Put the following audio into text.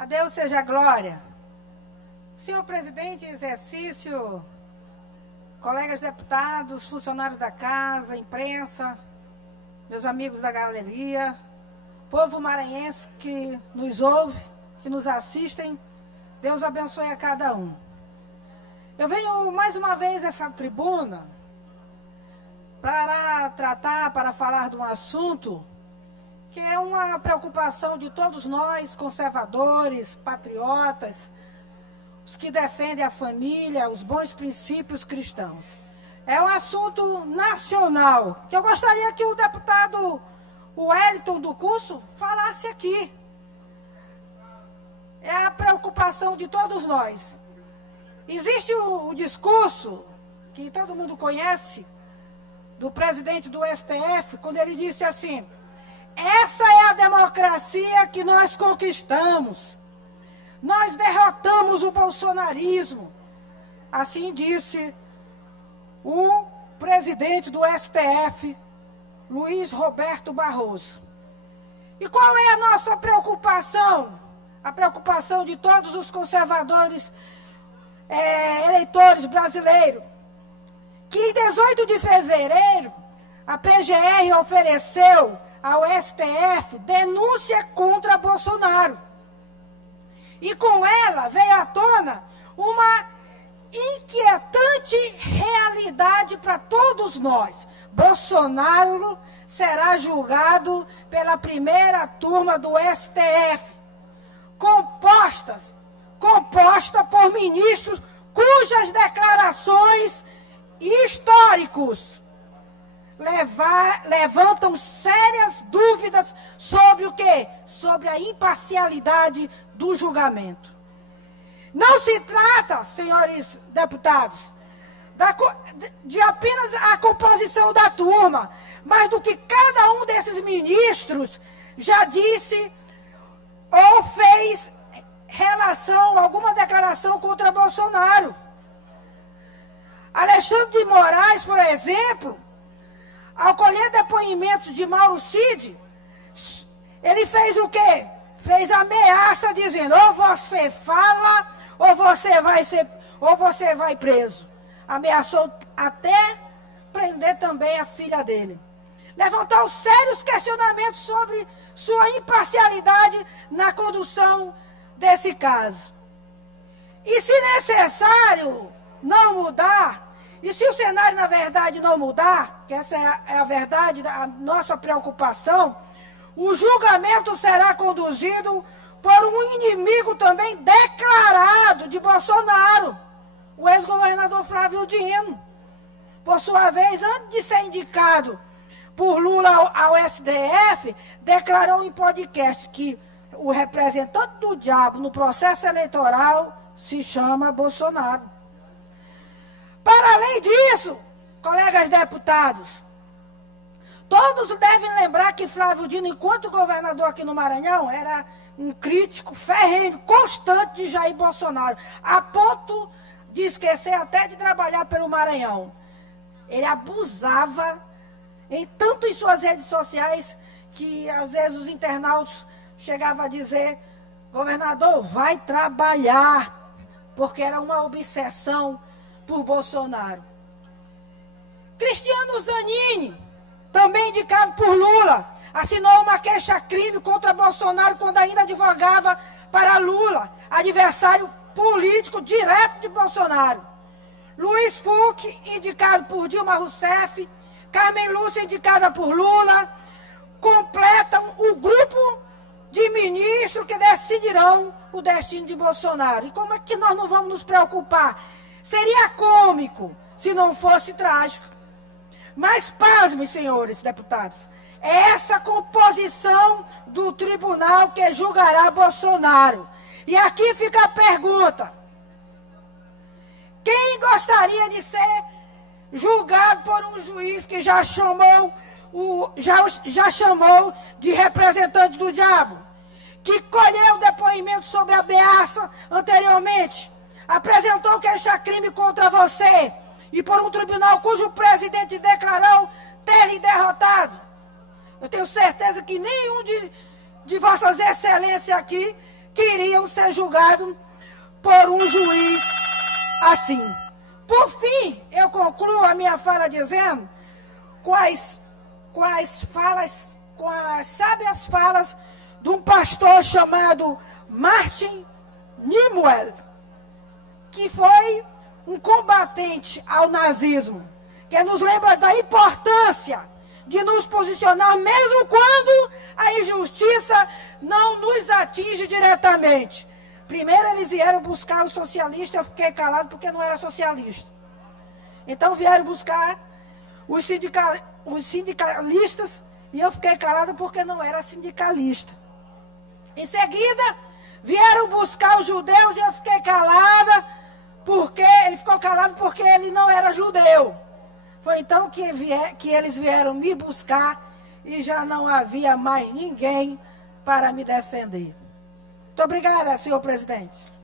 A Deus seja a glória. Senhor presidente em exercício, colegas deputados, funcionários da casa, imprensa, meus amigos da galeria, povo maranhense que nos ouve, que nos assistem, Deus abençoe a cada um. Eu venho mais uma vez a essa tribuna para falar de um assunto que é uma preocupação de todos nós, conservadores, patriotas, os que defendem a família, os bons princípios cristãos. É um assunto nacional, que eu gostaria que o deputado Wellington do curso falasse aqui. É a preocupação de todos nós. Existe o discurso, que todo mundo conhece, do presidente do STF, quando ele disse assim: essa é a democracia que nós conquistamos. Nós derrotamos o bolsonarismo. Assim disse o presidente do STF, Luiz Roberto Barroso. E qual é a nossa preocupação? A preocupação de todos os conservadores eleitores brasileiros, que em 18 de fevereiro a PGR ofereceu ao STF denúncia contra Bolsonaro. E com ela veio à tona uma inquietante realidade para todos nós. Bolsonaro será julgado pela primeira turma do STF, composta por ministros cujas declarações históricos levantam sérias dúvidas sobre o quê? Sobre a imparcialidade do julgamento. Não se trata, senhores deputados, de apenas a composição da turma, mas do que cada um desses ministros já disse ou fez alguma declaração contra Bolsonaro. Alexandre de Moraes, por exemplo, ao colher depoimentos de Mauro Cid, ele fez o quê? Fez ameaça dizendo: ou você fala, ou você vai preso. Ameaçou até prender também a filha dele. Levantou sérios questionamentos sobre sua imparcialidade na condução desse caso. E se necessário não mudar, e se o cenário, na verdade, não mudar, que essa é a verdade, a nossa preocupação, o julgamento será conduzido por um inimigo também declarado de Bolsonaro, o ex-governador Flávio Dino. Por sua vez, antes de ser indicado por Lula ao STF, declarou em podcast que o representante do diabo no processo eleitoral se chama Bolsonaro. Para além disso, colegas deputados, todos devem lembrar que Flávio Dino, enquanto governador aqui no Maranhão, era um crítico ferrenho, constante de Jair Bolsonaro, a ponto de esquecer até de trabalhar pelo Maranhão. Ele abusava, tanto em suas redes sociais, que às vezes os internautas chegavam a dizer: governador, vai trabalhar, porque era uma obsessão por Bolsonaro. Cristiano Zanini, também indicado por Lula, assinou uma queixa-crime contra Bolsonaro quando ainda advogava para Lula, adversário político direto de Bolsonaro. Luiz Fux, indicado por Dilma Rousseff, Carmen Lúcia, indicada por Lula, completam o grupo de ministros que decidirão o destino de Bolsonaro. E como é que nós não vamos nos preocupar? Seria cômico se não fosse trágico. Mas pasmem, senhores deputados, é essa composição do tribunal que julgará Bolsonaro. E aqui fica a pergunta: quem gostaria de ser julgado por um juiz que já chamou de representante do diabo, que colheu depoimento sobre ameaça anteriormente, apresentou queixa-crime contra você, e por um tribunal cujo presidente declarou ter lhe derrotado? Eu tenho certeza que nenhum de vossas excelências aqui que iriam ser julgados por um juiz assim. Por fim, eu concluo a minha fala dizendo sabe as falas de um pastor chamado Martin Niemöller, que foi um combatente ao nazismo, que nos lembra da importância de nos posicionar mesmo quando a injustiça não nos atinge diretamente. Primeiro eles vieram buscar os socialistas, eu fiquei calado porque não era socialista. Então vieram buscar os sindicalistas e eu fiquei calada porque não era sindicalista. Em seguida, vieram buscar os judeus e eu fiquei calada porque ele ficou calado porque ele não era judeu. Foi então que eles vieram me buscar e já não havia mais ninguém para me defender. Muito obrigada, senhor presidente.